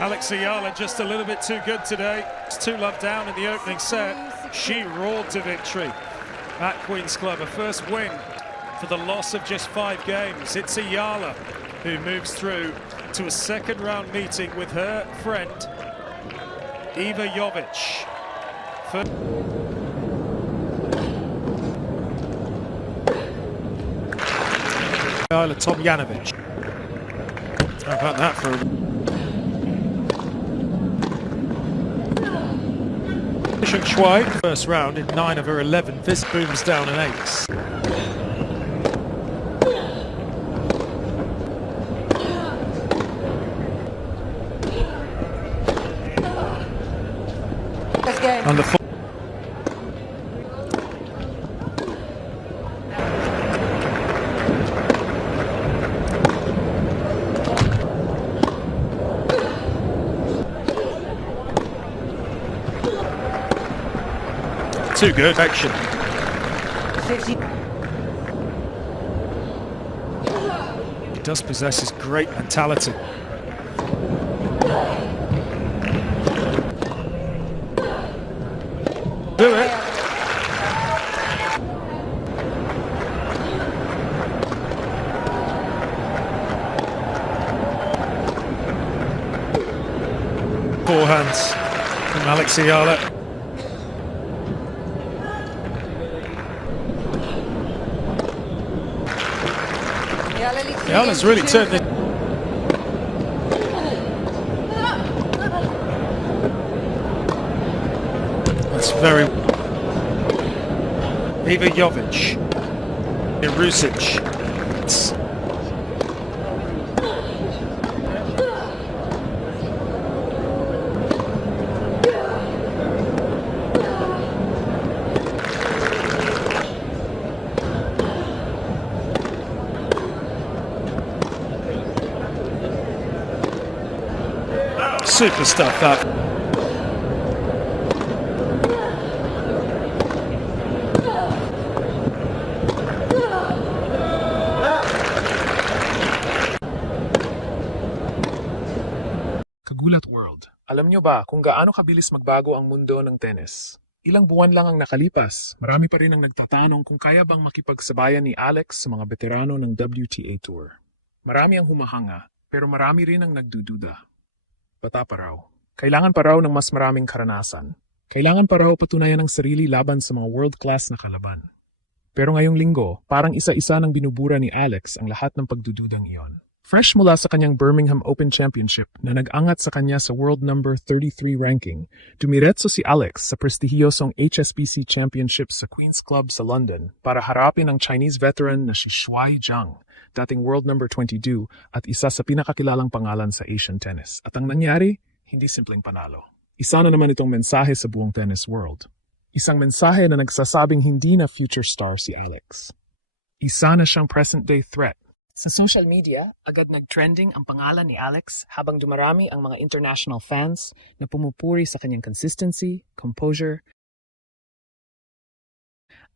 Alex Ayala just a little bit too good today. It's 2-love down in the opening set. She roared to victory at Queen's Club. A first win for the loss of just 5 games. It's Ayala who moves through to a second round meeting with her friend Iva Jovic. Ayala Tomljanovic. How about that for Shuai, first round in 9 of her 11. This booms down an ace. On the too good action. He does possess his great mentality. Do it. Forehands from Alex Ayala. Ayala's really turned it. That's very. Iva Jovic. Rusic. Super stuff that. Kagulat World. Alam nyo ba kung gaano kabilis magbago ang mundo ng tennis? Ilang buwan lang ang nakalipas, marami pa rin ang nagtatanong kung kaya bang makipagsabayan ni Alex sa mga veterano ng WTA Tour. Marami ang humahanga, pero marami rin ang nagdududa. Bata pa raw. Kailangan pa raw ng mas maraming karanasan. Kailangan pa raw patunayan ang sarili laban sa mga world-class na kalaban. Pero ngayong linggo, parang isa-isa nang binubura ni Alex ang lahat ng pagdududang iyon. Fresh mula sa kanyang Birmingham Open Championship na nag-angat sa kanya sa world number 33 ranking, dumiretso si Alex sa prestihiyosong HSBC Championship sa Queen's Club sa London para harapin ang Chinese veteran na si Shuai Zhang, dating world number 22 at isa sa pinakakilalang pangalan sa Asian tennis. At ang nangyari, hindi simpleng panalo. Isa na naman itong mensahe sa buong tennis world. Isang mensahe na nagsasabing hindi na future star si Alex. Isa na siyang present-day threat. Sa social media, agad nag-trending ang pangalan ni Alex habang dumarami ang mga international fans na pumupuri sa kanyang consistency, composure,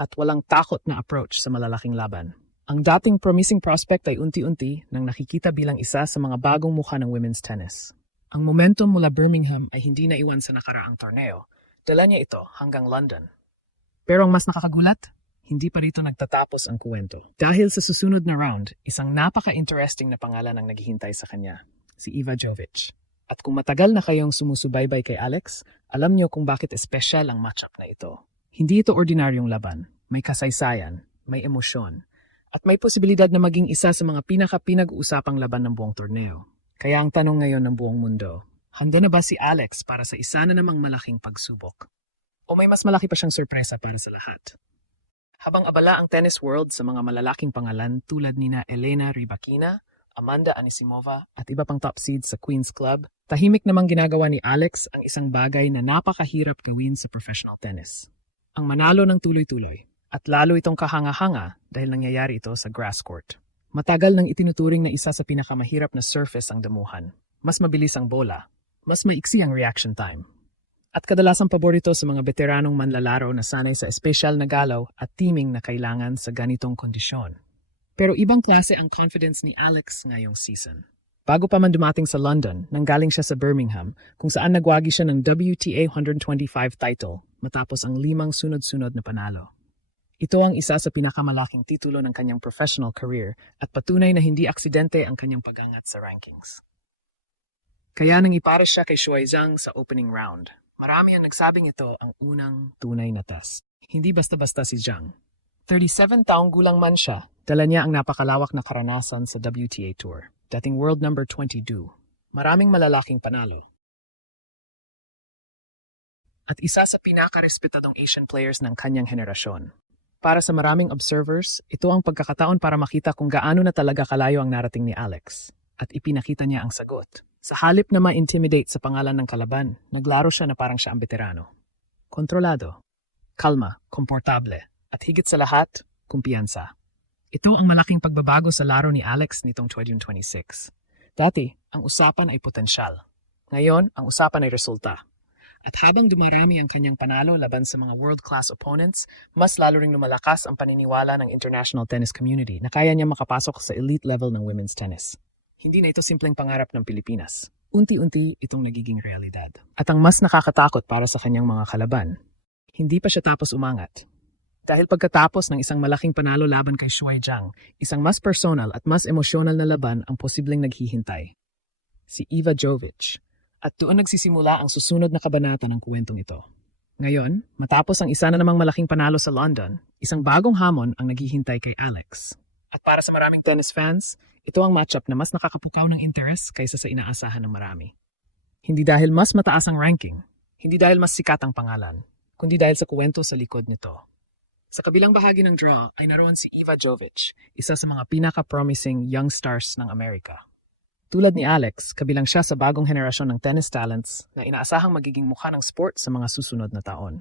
at walang takot na approach sa malalaking laban. Ang dating promising prospect ay unti-unti nang nakikita bilang isa sa mga bagong mukha ng women's tennis. Ang momentum mula Birmingham ay hindi naiwan sa nakaraang torneo. Dala niya ito hanggang London. Pero ang mas nakakagulat, hindi pa rito nagtatapos ang kwento. Dahil sa susunod na round, isang napaka-interesting na pangalan ang naghihintay sa kanya, si Iva Jovic. At kung matagal na kayong sumusubaybay kay Alex, alam niyo kung bakit espesyal ang matchup na ito. Hindi ito ordinaryong laban. May kasaysayan, may emosyon, at may posibilidad na maging isa sa mga pinag-uusapang laban ng buong torneo. Kaya ang tanong ngayon ng buong mundo, handa na ba si Alex para sa isa na namang malaking pagsubok? O may mas malaki pa siyang sorpresa para sa lahat? Habang abala ang tennis world sa mga malalaking pangalan tulad nina Elena Rybakina, Amanda Anisimova at iba pang top seeds sa Queen's Club, tahimik namang ginagawa ni Alex ang isang bagay na napakahirap gawin sa professional tennis. Ang manalo ng tuloy-tuloy. At lalo itong kahanga-hanga dahil nangyayari ito sa grass court. Matagal nang itinuturing na isa sa pinakamahirap na surface ang damuhan. Mas mabilis ang bola, mas maiksi ang reaction time. At kadalasang paborito sa mga veteranong manlalaro na sanay sa espesyal na galaw at teaming na kailangan sa ganitong kondisyon. Pero ibang klase ang confidence ni Alex ngayong season. Bago pa man dumating sa London, nanggaling siya sa Birmingham, kung saan nagwagi siya ng WTA 125 title matapos ang 5 sunod-sunod na panalo. Ito ang isa sa pinakamalaking titulo ng kanyang professional career at patunay na hindi aksidente ang kanyang pagangat sa rankings. Kaya nang ipares siya kay Shuai Zhang sa opening round, marami ang nagsabing ito ang unang tunay na test. Hindi basta-basta si Zhang. 37 taong gulang man siya, dala niya ang napakalawak na karanasan sa WTA Tour. Dating world number 22. Maraming malalaking panalo. At isa sa pinakarespetadong Asian players ng kanyang henerasyon. Para sa maraming observers, ito ang pagkakataon para makita kung gaano na talaga kalayo ang narating ni Alex. At ipinakita niya ang sagot. Sa halip na ma-intimidate sa pangalan ng kalaban, naglaro siya na parang siya ang veterano. Kontrolado, kalma, komportable, at higit sa lahat, kumpiyansa. Ito ang malaking pagbabago sa laro ni Alex nitong 2026. Dati, ang usapan ay potensyal. Ngayon, ang usapan ay resulta. At habang dumarami ang kanyang panalo laban sa mga world-class opponents, mas lalo ring lumalakas ang paniniwala ng international tennis community na kaya niya makapasok sa elite level ng women's tennis. Hindi na ito simpleng pangarap ng Pilipinas. Unti-unti itong nagiging realidad. At ang mas nakakatakot para sa kanyang mga kalaban, hindi pa siya tapos umangat. Dahil pagkatapos ng isang malaking panalo laban kay Shuai Zhang, isang mas personal at mas emosyonal na laban ang posibleng naghihintay. Si Eva Jovic. At doon nagsisimula ang susunod na kabanata ng kwentong ito. Ngayon, matapos ang isa na namang malaking panalo sa London, isang bagong hamon ang naghihintay kay Alex. At para sa maraming tennis fans, ito ang matchup na mas nakakapukaw ng interes kaysa sa inaasahan ng marami. Hindi dahil mas mataas ang ranking, hindi dahil mas sikat ang pangalan, kundi dahil sa kwento sa likod nito. Sa kabilang bahagi ng draw ay naroon si Eva Jovic, isa sa mga pinaka-promising young stars ng Amerika. Tulad ni Alex, kabilang siya sa bagong henerasyon ng tennis talents na inaasahang magiging mukha ng sport sa mga susunod na taon.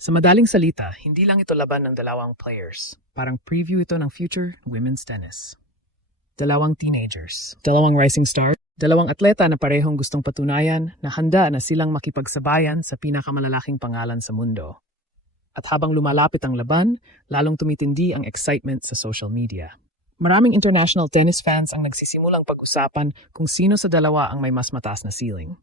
Sa madaling salita, hindi lang ito laban ng dalawang players. Parang preview ito ng future women's tennis. Dalawang teenagers, dalawang rising stars, dalawang atleta na parehong gustong patunayan na handa na silang makipagsabayan sa pinakamalalaking pangalan sa mundo. At habang lumalapit ang laban, lalong tumitindi ang excitement sa social media. Maraming international tennis fans ang nagsisimulang pag-usapan kung sino sa dalawa ang may mas mataas na ceiling.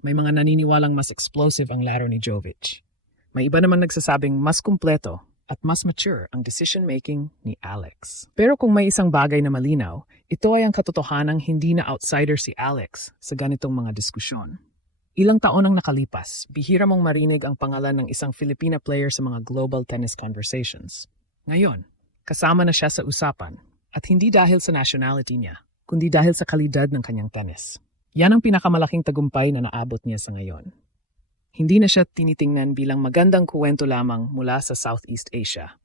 May mga naniniwalang mas explosive ang laro ni Jovic. May iba naman nagsasabing mas kumpleto at mas mature ang decision-making ni Alex. Pero kung may isang bagay na malinaw, ito ay ang katotohanang hindi na outsider si Alex sa ganitong mga diskusyon. Ilang taon ang nakalipas, bihira mong marinig ang pangalan ng isang Filipina player sa mga global tennis conversations. Ngayon, kasama na siya sa usapan, at hindi dahil sa nationality niya, kundi dahil sa kalidad ng kanyang tennis. Yan ang pinakamalaking tagumpay na naabot niya sa ngayon. Hindi na siya tinitingnan bilang magandang kuwento lamang mula sa Southeast Asia.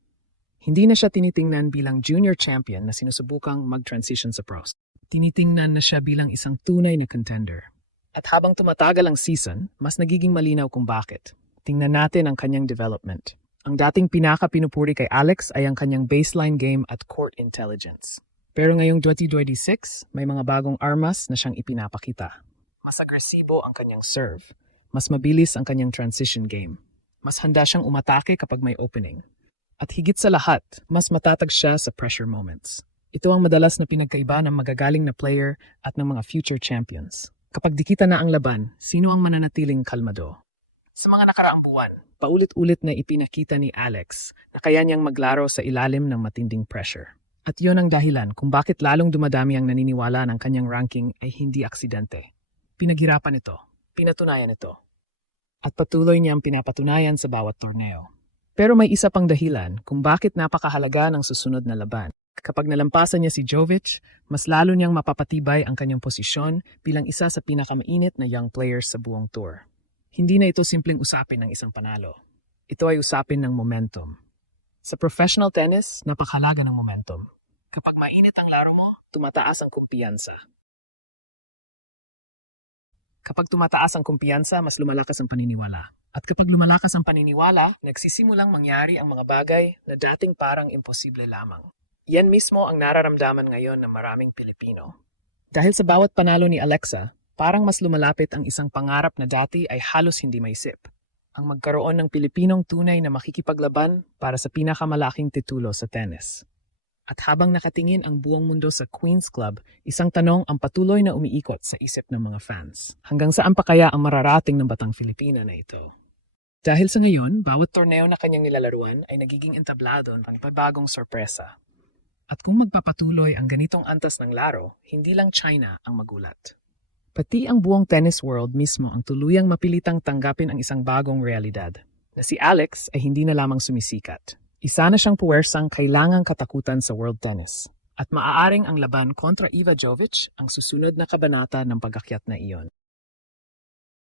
Hindi na siya tinitingnan bilang junior champion na sinusubukang mag-transition sa pros. Tinitingnan na siya bilang isang tunay na contender. At habang tumatagal ang season, mas nagiging malinaw kung bakit. Tingnan natin ang kanyang development. Ang dating pinaka-pinupuri kay Alex ay ang kanyang baseline game at court intelligence. Pero ngayong 2026, may mga bagong armas na siyang ipinapakita. Mas agresibo ang kanyang serve. Mas mabilis ang kanyang transition game. Mas handa siyang umatake kapag may opening. At higit sa lahat, mas matatag siya sa pressure moments. Ito ang madalas na pinagkaiba ng magagaling na player at ng mga future champions. Kapag dikita na ang laban, sino ang mananatiling kalmado? Sa mga nakaraang buwan, paulit-ulit na ipinakita ni Alex na kaya niyang maglaro sa ilalim ng matinding pressure. At yon ang dahilan kung bakit lalong dumadami ang naniniwala ng kanyang ranking ay hindi aksidente. Pinaghirapan ito, pinatunayan ito, at patuloy niyang pinapatunayan sa bawat torneo. Pero may isa pang dahilan kung bakit napakahalaga ng susunod na laban. Kapag nalampasan niya si Jovic, mas lalo niyang mapapatibay ang kanyang posisyon bilang isa sa pinakamainit na young players sa buong tour. Hindi na ito simpleng usapin ng isang panalo. Ito ay usapin ng momentum. Sa professional tennis, napakahalaga ng momentum. Kapag mainit ang laro mo, tumataas ang kumpiyansa. Kapag tumataas ang kumpiyansa, mas lumalakas ang paniniwala. At kapag lumalakas ang paniniwala, nagsisimulang mangyari ang mga bagay na dating parang imposible lamang. Yan mismo ang nararamdaman ngayon ng maraming Pilipino. Dahil sa bawat panalo ni Alexa, parang mas lumalapit ang isang pangarap na dati ay halos hindi maisip. Ang magkaroon ng Pilipinong tunay na makikipaglaban para sa pinakamalaking titulo sa tennis. At habang nakatingin ang buong mundo sa Queen's Club, isang tanong ang patuloy na umiikot sa isip ng mga fans. Hanggang saan pa kaya ang mararating ng batang Filipina na ito? Dahil sa ngayon, bawat torneo na kanyang nilalaruan ay nagiging entablado ng panibagong sorpresa. At kung magpapatuloy ang ganitong antas ng laro, hindi lang China ang magulat. Pati ang buong tennis world mismo ang tuluyang mapilitang tanggapin ang isang bagong realidad, na si Alex ay hindi na lamang sumisikat. Isa na siyang puwersang kailangang katakutan sa world tennis. At maaaring ang laban kontra Iva Jovic ang susunod na kabanata ng pag-akyat na iyon.